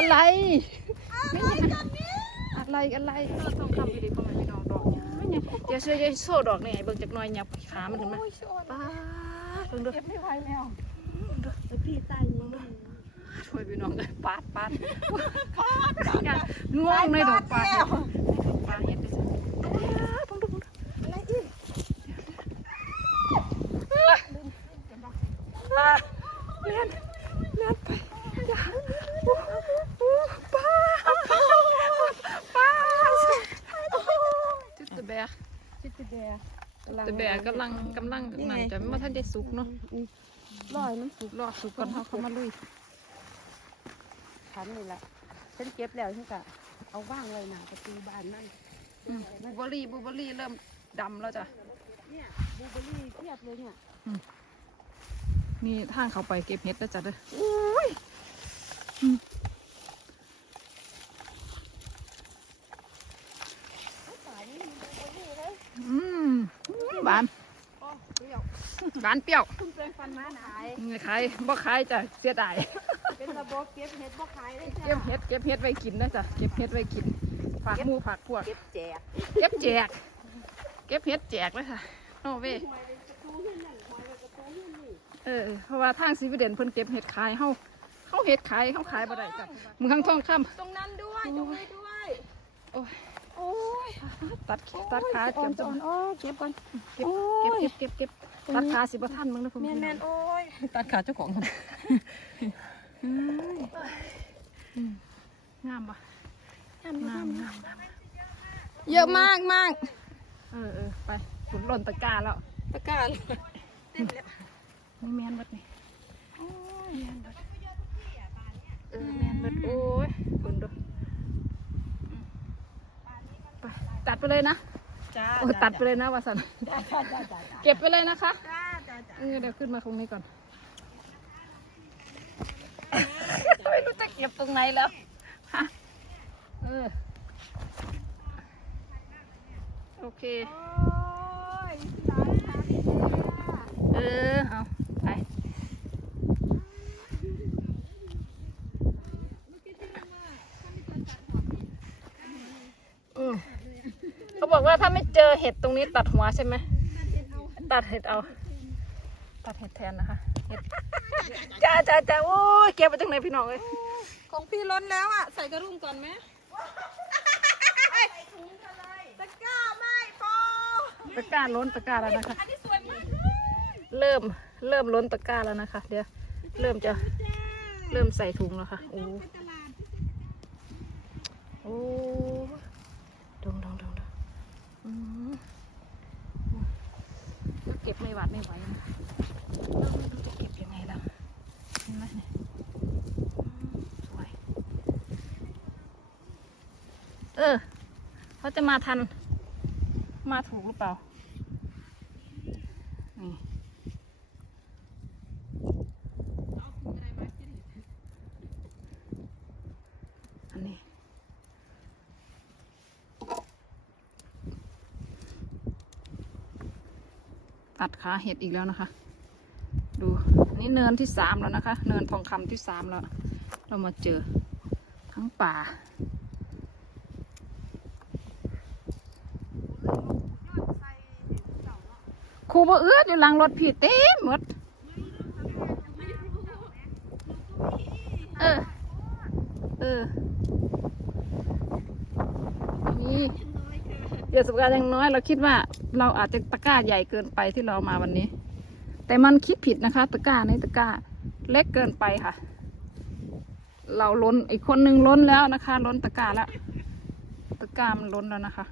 อะไร อะไรอะไรต้องทำดีๆพ่อแม่พี่น้องดอกเนี่ยอย่าเชื่อยาโซ่ดอกนี่เบิ่งจากหน่อยหยับขามันขึ้นมาป้าเบิ่งดูเก็บไม่ไหวแล้วพี่ใส่ยังไงช่วยพี่น้องเลยปาดปาดปาดง่วงในดอกปาดเลยจ้ะเบิ่งดูเบิ่งดู อะไรอีก อ่าเลียนเลียนไปอย่าโอ้โอ้ป้าป้าจุดตะแบก จิตเดี ยตะแบกกำลังกำลังนั่นจะไม่ทันได้สุกเนาะลอยมันสุกรอสุกก่อนเขาเขามาลุยขันนี่แหละฉันเก็บแล้วฉันก็เอาว่างเลยนะประตูบ้านนั่นอืมบลูเบอร์รี่บลูเบอร์รี่เริ่มดำแล้วจ้ะเนี่ยบลูเบอร์รี่เทียบเลยเนี่ยนี่ทางเขาไปเก็บเห็ดแล้วจ้ะเด้อป่านี้มีบลูเบอร์รี่เลยอืม หวานโอ้เปรี้ยวหวานเปรี้ยวคุณเป็นฟันม้าหนายนี่ขายบ่ขายจ้ะเสียดายเป็นระบบเก็บเห็ดบ่ขายเลยเก็บเห็ดเก็บเห็ดไว้กินนะจ้ะเก็บเห็ดไว้กินฝากหมูฝากพวกเก็บแจกเก็บแจกเก็บเห็ดแจกเลยค่ะโนเวยหวยเป็นประตูนี่นั่นหวยเป็นประตูนี่นี่เออเพราะว่าทางซีวิเดนเพิ่นเก็บเห็ดขายเฮาเฮาเห็ดขายเฮาขายบ่ได้จ้ะมึงข้างท้องคำตรงนั้นด้วยตรงนี้ด้วยโอ้ยโอ้ย ตัดตัดขาอ่เก็อบนจ้ะอ่อนโอ้ยเก็บก่อนเก็บโอ้เก็บยเก็บเก็บเก็บตัดขาสิบ่ทันมึงนะพ่อแมพี่นแมน้องนโอ้ยตัดขาเจ้าของกันงามปะงามงามงามเยอะมากมากเออเออไปขุนหล่นตะกร้าแล้วตะกร้ารนี่แมนเบิดนี่โอ้ยแมนเบิดเออแมนเบิดโอ้ยขุนดูอืมไปตัด ไปเลยนะจ้าโอ้ยตัดไปเลยนะวาสันจ้าจ้าจ้าจ้าเก็บไปเลยนะคะจ้าจ้าจ้าเออเดี๋ยวขึ้นมาตรงนี้ก่อนไม่รู้จะเก็บตรงไหนแล้วฮะเออโอเคโอ้ยหลายค่ะเออเอาไปอืม เขาบอกว่าถ้าไม่เจอเห็ดตรงนี้ตัดหัวใช่ไหมตัดเห็ดเอา ตัดเห็ดแทนนะคะเห็ดจ้าจ้าจ้าโอ้ยเก็บไปตรงไหนพี่น้องเอ้ยของพี่ล้นแล้วอะใส่กระรุ่งก่อนไหมตะกร้าไม่พอตะกร้าล้นตะกร้าแล้วนะคะอันนี้สวยมากเริ่มเริ่มล้นตะกร้าแล้วนะคะ เดี๋ยวเริ่มจะเริ่มใส่ถุงแล้วค่ะโอ้ไปตลาดโอ้ดงดงดงดงอืม เก็บไม่หวาดไม่ไหวนะเราไม่รู้จะเก็บยังไงล่ะเห็นไหมเนี่ยอืมสวยเออเขาจะมาทัน มาถูกหรือเปล่า นี่ อันนี้ ตัด ขาเห็ดอีกแล้วนะคะ ดูนี่เนินที่สามแล้วนะคะ เนินทองคำที่สามแล้ว เรามาเจอทั้งป่า ครูบ่เอื้ออยู่หลังรถพี่เต็มหมด เออ เออ นี่ เดี๋ยวสบการณ์ยังน้อย เราคิดว่าเราอาจจะตะกร้าใหญ่เกินไปที่เรามาวันนี้ แต่มันคิดผิดนะคะ ตะกร้าในตะกร้าเล็กเกินไปค่ะ เราล้นอีกคนนึงล้นแล้วนะคะ ล้นตะกร้าแล้วตะกร้ามันล้นแล้วนะคะ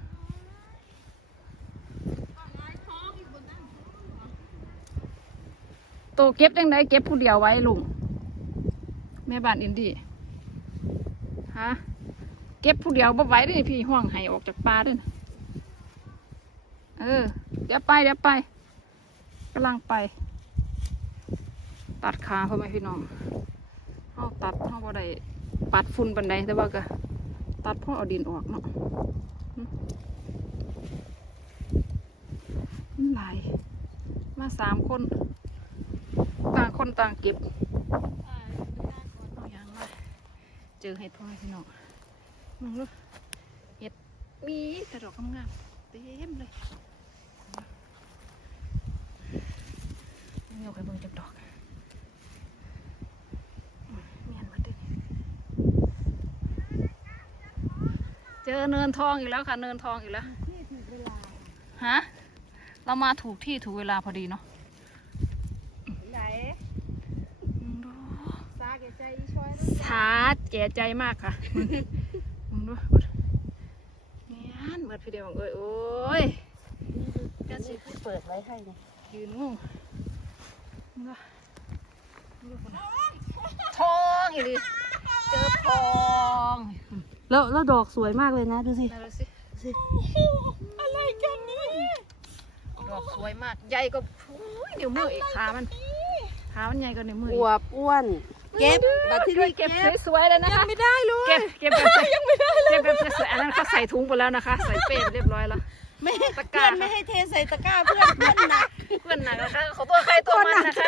โตเก็บยังไงเก็บผู้เดียวไว้ลุงแม่บ้านอินดี้ฮะเก็บผู้เดียวบ่ไหว้เด้พี่ห่วงให้ออกจากป่าด้วย เออ เดี๋ยวไปเดี๋ยวไปกำลังไป ตัดขาพ่อแม่พี่น้องเอาตัดเอาบ่ได้ปัดฝุ่นปันใดแต่ว่าก็ตัดพ่อเอาดินออกเนาะหลายมาสามคน ต่างคนต่างเก็บเอาอย่างไรเจอเห็ดพ่อยพี่น้องมองดูเห็ดมีแต่ดอกงามๆเต็มเลยโยกให้เบิ่งจักดอกอืมเมียนหมดเลยเจอเนินทองอีกแล้วค่ะ เนินทองอีกแล้วที่ถูกเวลาฮะเรามาถูกที่ถูกเวลาพอดีเนาะไหนอืมดูซาแกใจอีช่วยชาร์จแก่ใจมากค่ะมึงดูเงี้ยนเมื่อพี่เดียวบอกเอ้ยโอ้ยก็สิเปิดไว้ให้ไงยืนงงมึงดูมึงดูคนน่ะทองอีหลีเจอทอง แล้วแล้วดอกสวยมากเลยนะดูสินั่นเลยสิอะไรกันนี่ดอกสวยมากใหญ่ก็นิ้วมืออีกขามันขามันใหญ่กว่านิ้วมือออีก วบอ้วน เก็บบัตรที่ช่วยนี่เก็เก็บบสวยๆเลยนะคะไม่ได้เลย เก็บเก็บแบบยังไม่ได้เลยเก็บแบบสวยๆอันนั้นเขาใส่ถุงไปแล้วนะคะ ใส่เป้เรียบร้อยแล้ว ไม่ตะกเพื่ร้าอนไม่ให้เทใส่ตะกร้าเพื่อนเพื่อนหนักเพื่อนหนักนะคะขอตัวใครตัวมันนะคะ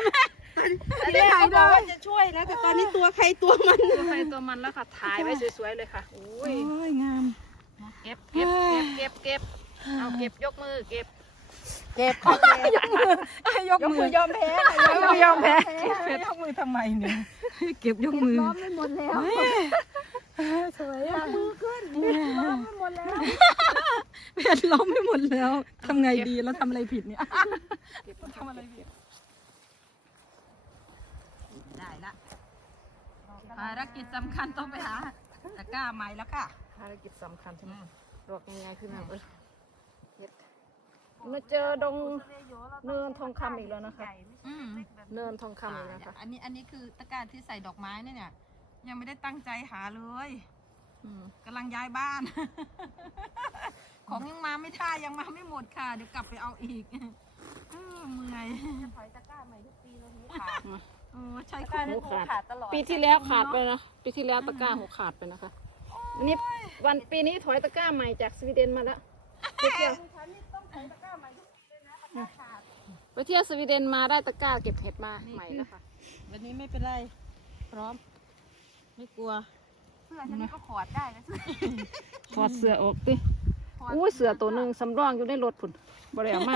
ทีแรกเขาบอกว่าจะช่วยนะแต่ตอนนี้ตัวใครตัวมันตัวใครตัวมันแล้วค่ะถ่ายไว้สวยๆเลยค่ะอุ้ยยงามเก็บเก็บเก็บเก็บเก็บเอาเก็บยกมือเก็บเก็บค่ะเก็บยกมือยอมแพ้ยกมือยอมแพ้ยกมือทำไมเนี่ยเก็บยกมือล้อมไม่หมดแล้วสวยอะมือขึ้นล้อมไม่หมดแล้วเพชรล้มไม่หมดแล้วทำไงดีแล้วทำอะไรผิดเนี่ยเก็บทำอะไรผิดได้ละ ภารกิจสำคัญต้องไปหาตะกร้าใหม่แล้วค่ะ ภารกิจสำคัญใช่ไหมดอกง่ายๆขึ้นมาเออเฮ็ดมาเจอดงเนินทองคำอีกแล้วนะคะ อืมเนินทองคำอีกนะคะอันนี้อันนี้คือตะกร้าที่ใส่ดอกไม้เนี่ยยังไม่ได้ตั้งใจหาเลยอืมกำลังย้ายบ้าน ของยังมาไม่ท่ายังมาไม่หมดค่ะ เดี๋ยวกลับไปเอาอีกเออเมื่อยถอยตะกร้าใหม่ทุกปีเลยนี้ขาดเออใช้ตะกคุ้ร้ามนั้นขาดตลอดปีที่แล้วขาดไปนะปีที่แล้วตะกร้าหัวขาดไปนะคะอันนี้วันปีนี้ถอยตะกร้าใหม่จากสวีเดนมาแล้วไปเที่ยวฉันนี่ต้องถอยตะกร้าใหม่ทุกปีเลยนะตะกร้าขาดไปเที่ยวสวีเดนมาได้ตะกร้าเก็บเห็ดมาใหม่แล้วค่ะวันนี้ไม่เป็นไร พร้อม ไม่กลัวเสื้อฉันนี่ก็ขอดได้นะถอดเสื้อออกดิอุ้ยเสื้อตัวหนึ่งสำรองอยู่ในรถพุ่นบริเอามา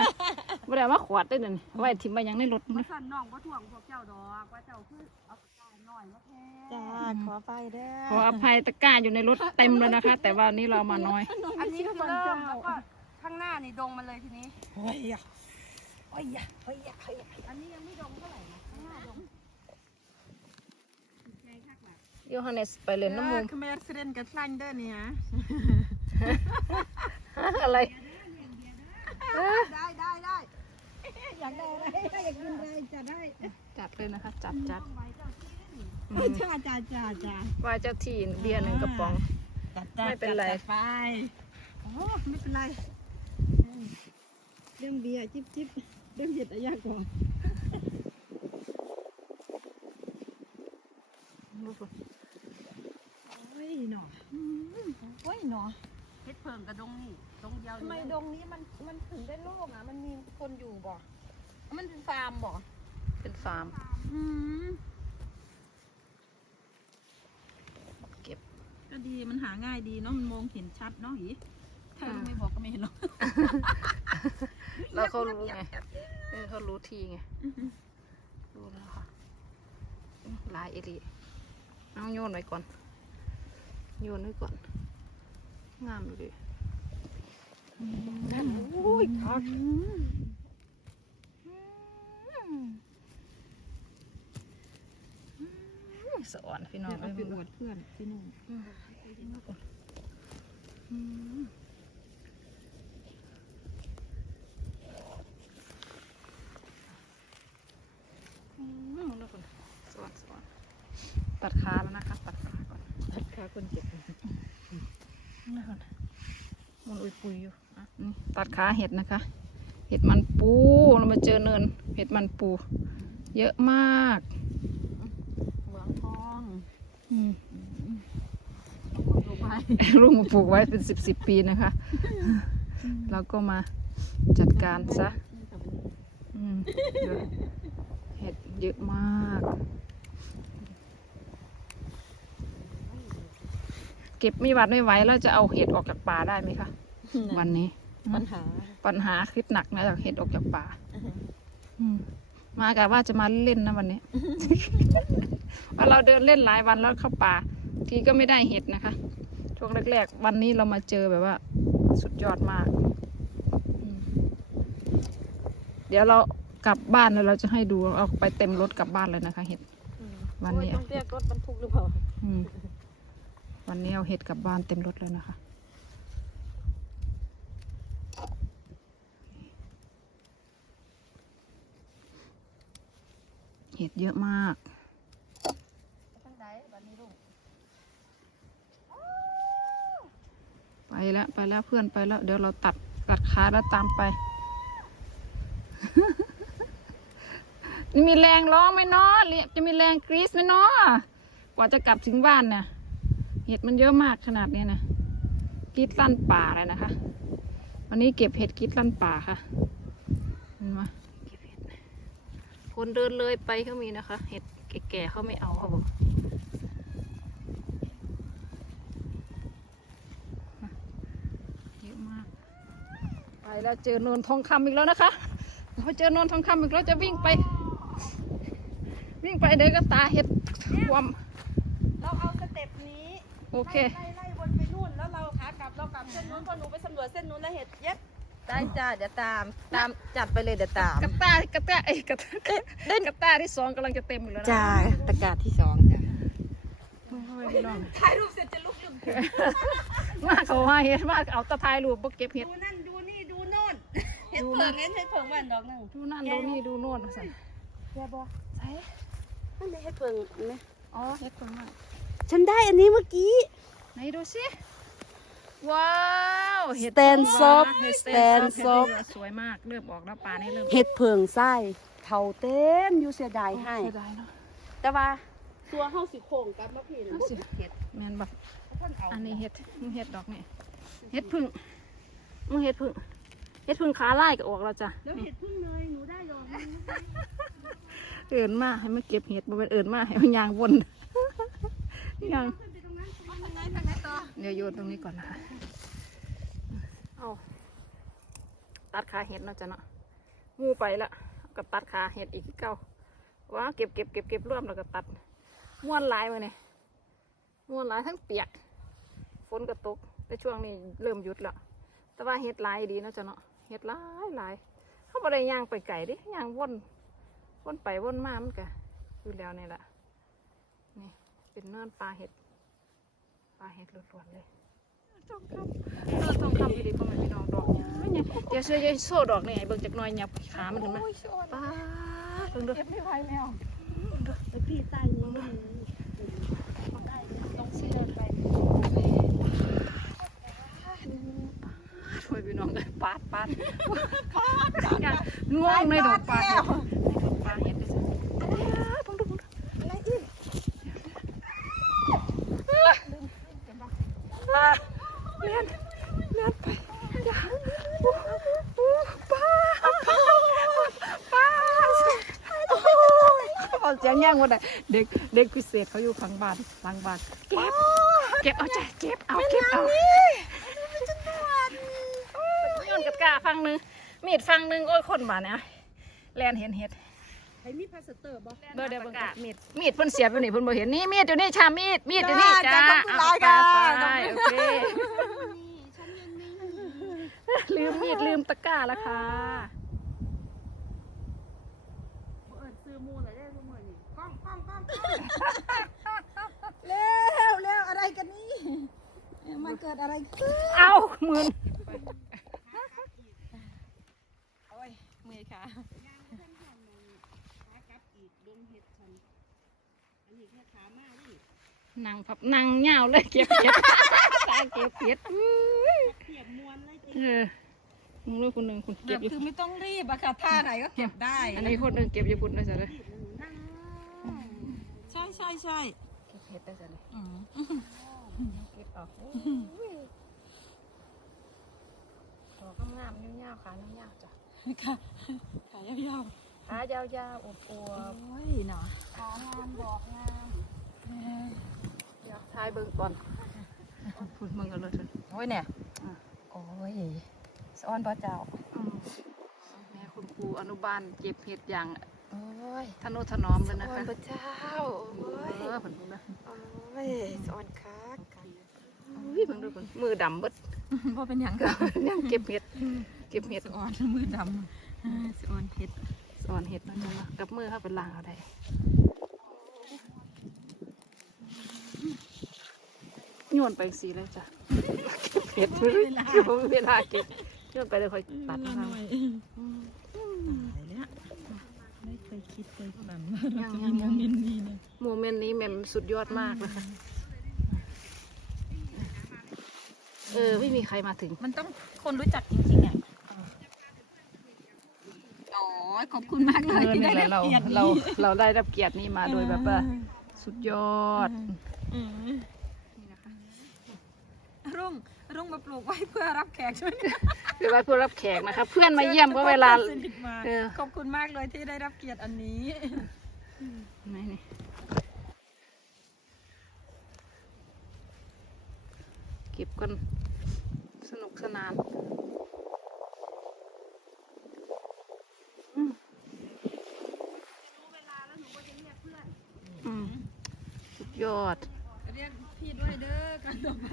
บริเอามาขวดได้เลยนี่ไว้ทิมไปยังในรถมานะสั่นน้องก็ถ่วงพวกเจ้าดอกว่าเจ้าคือเอาตะกร้าหน่อยมาแพ้จ้าขอไปเด้อขออภัยตะกร้าอยู่ในรถเต็มเลยนะคะ แต่ว่านี้เรามาน้อย อันนี้คือเริ่มแล้วก็ข้างหน้านี่ดงมาเลยทีนี้ โอ้ยอะโอ้ยอะโอ้ยอะโอ้ยอะอันนี้ยังไม่ดงเท่าไหร่นะข้างหน้าดงใจคักหลักโยฮันเนสไปเล่นน้ำมูกเขมรเสรนกับคลันเด้อเนี่ย อะไร ได้ได้ได้ อยากได้อะไรอยากกินอะไรจะได้จัดเลยนะคะ จัดจัดจ้าจ้าจ้าจ้าว่าเจ้าที่เบียร์หนึ่งกระป๋อง จัดจ้าไม่เป็นไร จัดไปโอ้ไม่เป็นไรเรื่องเบียร์จิ๊บจิ๊บเรื่องเห็ดอะยากกว่าโอ้ยหนอโอ้ยหนอเฮ็ดเพิ่มกับดงนี่ดงเดียวทำไมดงนี้มันมันถึงได้โล่งอะ มันมีคนอยู่บ่ มันเป็นฟาร์มบ่เป็นฟาร์ม อืมเก็บ ก็ดีมันหาง่ายดีเนาะมันมองเห็นชัดเนาะหีถ้าไม่บอกก็ไม่เห็นหรอกแล้วเขารู้ไงเออเขารู้ทีไง รู้แล้วค่ะอื้อหลายเอรีเอาโยนไว้ก่อน โยนไว้ก่อน งามอยู่ดิโอ้ยคัก สะอ่อนพี่น้องเอาไปอวดเพื่อนที่นู่นอืมอืมมองดูก่อนสะอ่อนสะอ่อนตัดขาแล้วนะคะตัดขาก่อนค่ะคนเจ็บนี่ก่อนมันอุยปุยอยู่อะนี่ตัดขาเห็ดนะคะ เห็ดมันปูเรามาเจอเนิน เห็ดมันปู เยอะมากเหมืองทองอืมดูไปลูกมาปลูกไว้เป็นสิบสิบปีนะคะเราก็มาจัดการซะอืมเยอะเห็ดเยอะมาก เก็บไม่หวัดไม่ไหวแล้วจะเอาเห็ดออกจากป่าได้ไหมคะ วันนี้ ปัญหา ปัญหาคิดหนักนะจากเห็ดออกจากป่าอื มมากะว่าจะมาเล่นนะวันนี้ ว่าเราเดินเล่นหลายวันแล้วเข้าป่า ทีก็ไม่ได้เห็ดนะคะ ช่วงแรก ๆ วันนี้เรามาเจอแบบว่า สุดยอดมากอืมเดี๋ยวเรากลับบ้านแล้วเราจะให้ดูเอาไปเต็มรถกลับบ้านเลยนะคะ เห็ดวันนี้ต้องเรียกรถบรรทุกหรือเปล่าอืมวันนี้เอาเห็ดกลับบ้านเต็มรถเลยนะคะ เห็ดเยอะมากไปแล้วไปแล้วเพื่อนไปแล้ว เดี๋ยวเราตัดตัดขาแล้วตามไป มีแรงร้องไหมเนาะเรียจะมีแรงกรี๊ดไหมเนาะกว่าจะกลับถึงบ้านเนี่ยเห็ดมันเยอะมากขนาดเนี้ยนะกรีดลั่นป่าเลยนะคะ วันนี้เก็บเห็ดกรีดลั่นป่าค่ะเห็นไหม คนเดินเลยไปเขามีนะคะ เห็ดแก่ๆเขาไม่เอาเขาบอกเยอะมาก ไปแล้วเจอโนนทองคำอีกแล้วนะคะพอเจอโนนทองคำอีกแล้วจะวิ่งไป วิ่งไปเดี๋ยวก็ตาเห็ดท่วมเราเอาสเต็ปนี้โอเคไล่ไล่วนไปนู่นแล้วเราขากลับเรากลับเส้นนู้นพอหนูไปสำรวจเส้นนู้นแล้วเห็ดเย็บ ได้จ้าเดี๋ยวตามตามจัดไปเลยเดี๋ยวตาม กระตากระตาเอ้ยกระตาเล่นกระตาที่สองกำลังจะเต็มอยู่แล้วนะจ้าตะกร้าที่สองจ้ะพี่น้องถ่ายรูปเสร็จจะลุกขึ้นมาเขาว่าเห็ดมากเอาตะทายรูปบ่เก็บเห็ดดูนั่นดูนี่ดูโน่นเห็ดเผิงเห็นเห็ดเผิงวันดอกหนึ่งดูนั่นดูนี่ดูโน่นสั่นแกบอกใช่นั่นเห็ดเผิงไหมอ๋อเห็ดคนมากฉันได้อันนี้เมื่อกี้ไหนดูสิ ว้าวเห็ด Stand soft เห็ด Stand stand soft soft สวยมากเริ่มออกแล้วปลานี่เริ่มเห็ดเผิงไส้เท่าเต็มอยู่เสียดายให้เสียดายเนาะแต่ว่าตัวเฮาสิโค้งกลับมาพี่นะเอาสิเห็ดแมนแบบท่านเอาอันนี้เห็ดมึงเห็ดดอกนี่เห็ดพึ่งมึงเห็ดพึ่งเห็ดพึ่งขาไล่ก็ออกแล้วจ้ะแล้วเห็ดพึ่งเลยหนูได้ดอกนึงเอินมาให้มันเก็บเห็ดบ่เป็นเอินมาให้มันยางวนยางเดี๋ยวโยนตรงนี้ก่อนนะคะ เอาตัดขาเห็ดเนาะจ้ะเนาะงูไปละก็ตัดขาเห็ดอีกเก้าว้าเก็บเก็บเก็บเก็บรวมแล้วก็ตัดม้วนลายมาเนี่ยม้วนลายทั้งเปียก ฝนก็ตก แต่ช่วงนี้เริ่มหยุดล้วแต่ว่าเห็ดลายดีเนาะจ้ะเนาะเห็ดลายลายเขาบ่ได้ย่างไปไก่ดิย่างวนวนไปวนมามันก็อยู่แล้วนี่แหละนี่เป็นเนื้อปลาเห็ด ปลาเห็ดล้วนๆเลยทองคำเออทองคำอีดีพ่อแม่พี่น้องดอกเนี่ยเนี่ยเดี๋ยวเชื่อโซ่ดอกนี่ให้เบิ่งจักหน่อยหยับขามันขึ้นมาป้าดเบิ่งดูเก็บไม่ไหวแล้วไปพี่ใต้นี้เลยต้องเสียไปช่วยพี่น้องเลยปาดปาดปาดอย่างง่วงในดอกปลาเห็ดปลาเห็ดเลยจ้ะเบิ่งดูเบิ่งดู อะไรอีก อ่าเลียนเลียนไปอย่าอู้อู้ป้าป้าเอาเสียงแย่งหมดเลยเด็กเด็กพิเศษเขาอยู่ข้างบ้านหลังบ้านเก็บเก็บเอาใจเก็บเอาเก็บเอาโยนกับกาฟังหนึงมีดฟังหนึงโอ้ยคนบ้านเนี่ยแลนเห็นเห็ด ใครมีพลาสเตอร์บ่เดี๋ยวเดี๋ยวเบิ่งก่อนมีดมีดเพิ่นเสียบอยู่นี่เพิ่นบ่เห็นนี่มีดอยู่นี่ชามีดมีดอยู่นี่จ้าจ้าจ้าขอบคุณหลายค่ะเอาไปโอเคลืมมีดลืมตะกร้าแล้วค่ะเอิ้นซื้อมูเลยได้ทุกมื้อนี่กล้องกล้องกล้องเร็วเร็วอะไรกันนี่มันเกิดอะไรขึ้นเอาหมื่นโอ้ยมือค่ะ ขากลับอีกดงเห็ดฉันอั นนี้แค่ขามานี่นางพับนางเหงาเลยเก็บเห็ดตาเก็บเห็ดอื้อเปียกมวนเลยจริงเออมึงรู้คนหนึ่งคุณแบเก็บบอยู่คือไม่ต้องรีบอะค่ะท่าไหนก็เก็บได้ อันนี้คนหนึ่งเก็บอยู่คุณได้จ้ะเลยใช่ใช่ใช่เก็บเห็ดได้จ้ะเลยอืมเก็บเอาดอกงามๆเงี้ยวๆขาเงี้ยวๆจ้ะค่ะขายยาว ขายาวๆอวๆบโอ้ยเนาะขางามดอกงามๆเดี๋ยวทายเบิ่งก่อนพูดมึงกันเลยเถอะโอ้ยเนี่ยอะโอ้ยสะออนพ่อเจ้าอืมแม่คุณครูอนุบาลเก็บเห็ดอย่างโอ้ยทนุถนอมเลยสะนะออคะนพ่อเจ้าโอ้ยเออผลดูนะโอ้ยสะออนคักอุ้ยเพิ่งดูผลมือดำเบิดพ่อเป็นหยังยังเก็บเห็ด เก็บเห็ดสะออนมือดำสะออนเพชร สอนเห็ดนะจ๊ะกับมือเข้าเป็นล่างเอาได้โยนไปสีเลยจ้ะเก็บเห็ดไม่ได้เวลาเก็บโยนไปเลยค่อยตัดนะคะตายแล้วไม่เคยคิดเคยฝันว่ายัเรางจะยัมีงโมยังเมนต์นี้นะโมเมนต์นี้แม่มสุดยอดมากเลยค่ะเออไม่มีใครมาถึง มันต้องคนรู้จักจริงๆอะโอ้ยขอบคุณมากเลยที่ได้รับเราเกียรติเรานี้เราได้รับเกียรตินี้มาโดยแบบว่าสุดยอด อืมรุ่งรุ่งมาปลูกไว้เพื่อรับแขกช่วยคือว่าเพื่อรับแขกนะคะเพื่อนมาเยี่ยมก็เวลาสนิทมาเออ ขอบคุณมากเลยที่ได้รับเกียรติอันนี้ ไหนนี่เก็บกันสนุกสนานอืมอืมสุด ยอด เรียกพี่ด้วยเด้อกันต่อไป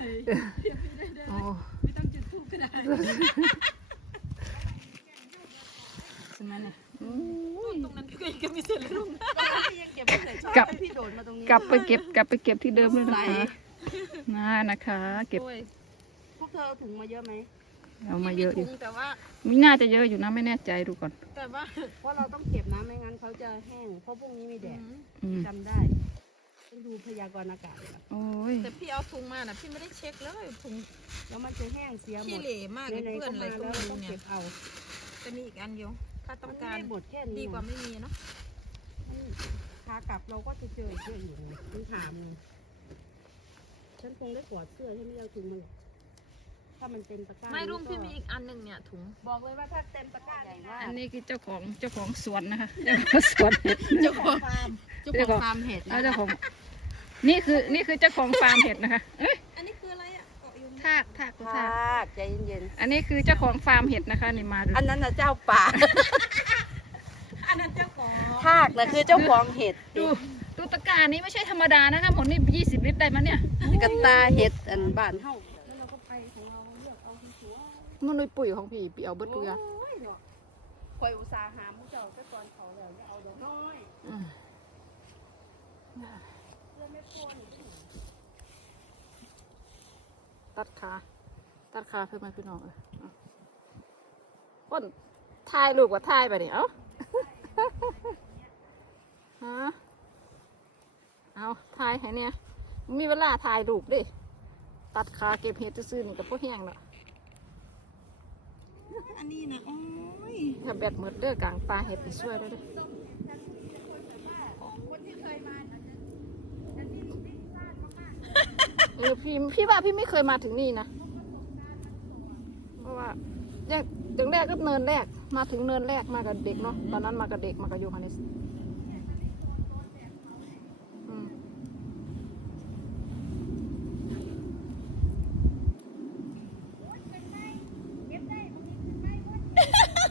เรียกพี่ด้วยเด้อโอ้ไม่ต้องจุดธูปก็ได้ใช่ไหมเนี่ยตรงนั้นก็ยังไม่เสร็จเลยรุ่งพี่ยังเก็บไม่เสร็จชอบกลับให้พี่โดดมาตรงนี้กลับไปเก็บกลับไปเก็บที่เดิมเลยนะไหนคะน่านะคะ เก็บโอ้ยพวกเธอเอาถุงมาเยอะไหมเอามาเยอะอยู่พี่ถุงแต่ว่ามีน่าจะเยอะอยู่นะไม่แน่ใจดูก่อน แต่ว่าเพราะเราต้องเก็บน้ำไม่งั้นเขาจะแห้งเพราะพรุ่งนี้มีแดดอืมจำได้ ต้องดูพยากรณ์อากาศก่อนโอ้ยแต่พี่เอาถุงมาน่ะพี่ไม่ได้เช็คเลยถุงแล้วมันจะแห้งเสียหมขี้ดเหร่มากเลยไหนๆเพื่อนอะไรก็แล้วไม่เราต้รู้องเนี่เก็ยบเอา จะมีอีกอันเดียว ถ้าต้องมันการไม่หมดแค่นี้ ดีกว่าไม่มีเนาะมันขากลับเราก็จะเจออีกเยอะอยู่มันถามไงฉันคงได้กอดเสื้อที่ไม่เอาถุงมาหรอกถ้ามันเต็มตะกร้าไม่รุ่งก็พี่มีอีกอันหนึ่งเนี่ยถุง บอกเลยว่าถ้าเต็มตะกร้าใหญ่ว่าอันนี้คือเจ้าของเจ้าของสวนนะคะเจ้าของสวนเห็ดเจ้าของฟาร์มเจ้าเจ้าขขอองงฟาร์มเห็ดเอานะเจ้าของ นี่คือนี่คือเจ้าของฟาร์มเห็ดนะคะเอ้ยอันนี้คืออะไรอะเกาะอยู่ทากทากทากค่ะใจเย็นอันนี้คือเจ้าของฟาร์มเห็ดนะคะนี่มาดูๆอันนั้นนะเจ้าป่า อันนั้นเจ้าของทากนะคือเจ้าของเห็ดดูดูตะกร้านี้ไม่ใช่ธรรมดานะคะหมดนี่ยี่สิบลิตรได้มั้ยเนี่ยกระตาเห็ดอันบ้านเฮาแล้วเราก็ไปของเราเลือกเอาที่สวยมันนุยปุ๋ยของพี่ปีเอาเบิดเกลือโอ้ยเนาะคอยอุตส่าห์หามุเจ้าแต่ก่อนเขาแล้วจะเอาเดี๋ยวน้อย อืม ตัดขาตัดขาเพื่อมาพี่น้องเลยอะคนถ่ายรูปกับถ่ายไปเนี่ยเอ้าฮะเอาถ่ายให้เนี่ยมีเวลาถ่ายรูปดิตัดขาเก็บเห็ดซื่อๆนี่กับพวกแห้งละอันนี้นะโอ้ยถ้าแบตหมดเด้อกลางปลาเห็ดนี่ช่วยได้เด้วย เออพี่พี่ว่าพี่ไม่เคยมาถึงนี่นะเพราะว่าอย่างอย่างแรกก็เนินแรก มาถึงเนินแรกมากับเด็กเนาะตอนนั้นมากับเด็กมากับโยฮันเนสอืม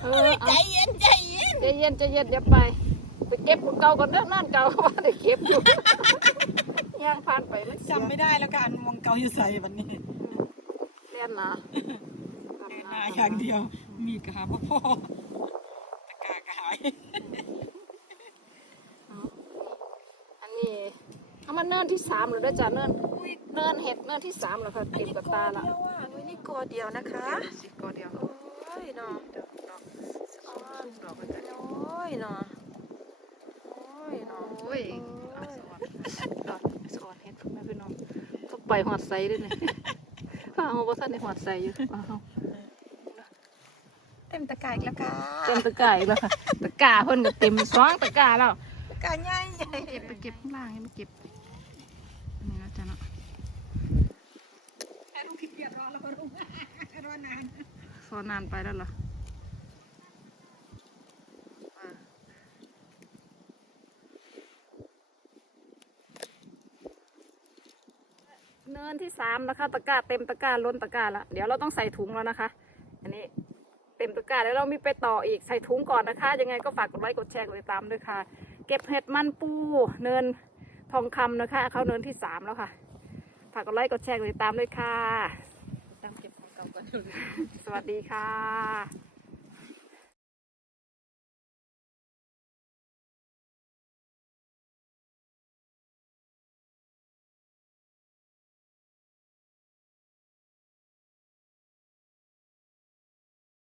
เออเอาใจเย็นใจเย็นใจเย็นใจเย็นเดี๋ยวไป ไปเก็บของเก่าก่อนเด้อนั่นเก่าว่าได้เก็บอยู่ ย่างผ่านไปมันเสียจำไม่ได้แล้วกันมองเกาอยู่ใส่วันนี้เลียนนะเดินหน้าอย่างเดียว มีกาพ่อพ่อตะกากหายอันนี้เอามาเนินที่สามหรือได้อจ้ะเนินเนินเห็ดเนินที่สามแล้วค่ะเก็บกับตาละเดียวอะนี่กอเดียวนะคะสิกอเดียวโอ้ยเนาะเดี๋ยวดอกสอนดอกกันจ้ะโอ้ยเนาะโอ้ยเนาะโอ้ยเอาสอนดอกสอนเห็ดคุณ แม่พี่น้องเขาไปหอดใส่ด้วยเนี่ยข้าเอาว่าท่านในหอดใส่อยู่เอาเต็มตะกายแล้วค่ะเต็มตะกร้าอีกแล้วค่ะตะกร้าเพิ่นก็เต็มสองตะกร้าแล้วตะกายใหญ่ใหญ่เก็บไปเก็บข้างล่างให้มันเก็บนี่นะจ๊ะเนาะแค่ต้องขี้เกียจรอแล้วก็รุ่งรอนานสอนนานไปแล้วเหรอ เนินที่สามนะคะ ตะกร้าเต็มตะกร้าล้นตะกร้าแล้วเดี๋ยวเราต้องใส่ถุงแล้วนะคะ อันนี้เต็มตะกร้าแล้วเรามีไปต่ออีกใส่ถุงก่อนนะคะ ยังไงก็ฝากกดไลค์กดแชร์กดติดตามด้วยค่ะ เก็บเห็ดมันปู เนินทองคำนะคะ เข้าเนินที่สามแล้วค่ะ ฝากกดไลค์กดแชร์กดติดตามด้วยค่ะตั้งเก็บของเก่าก่อนสวัสดีค่ะ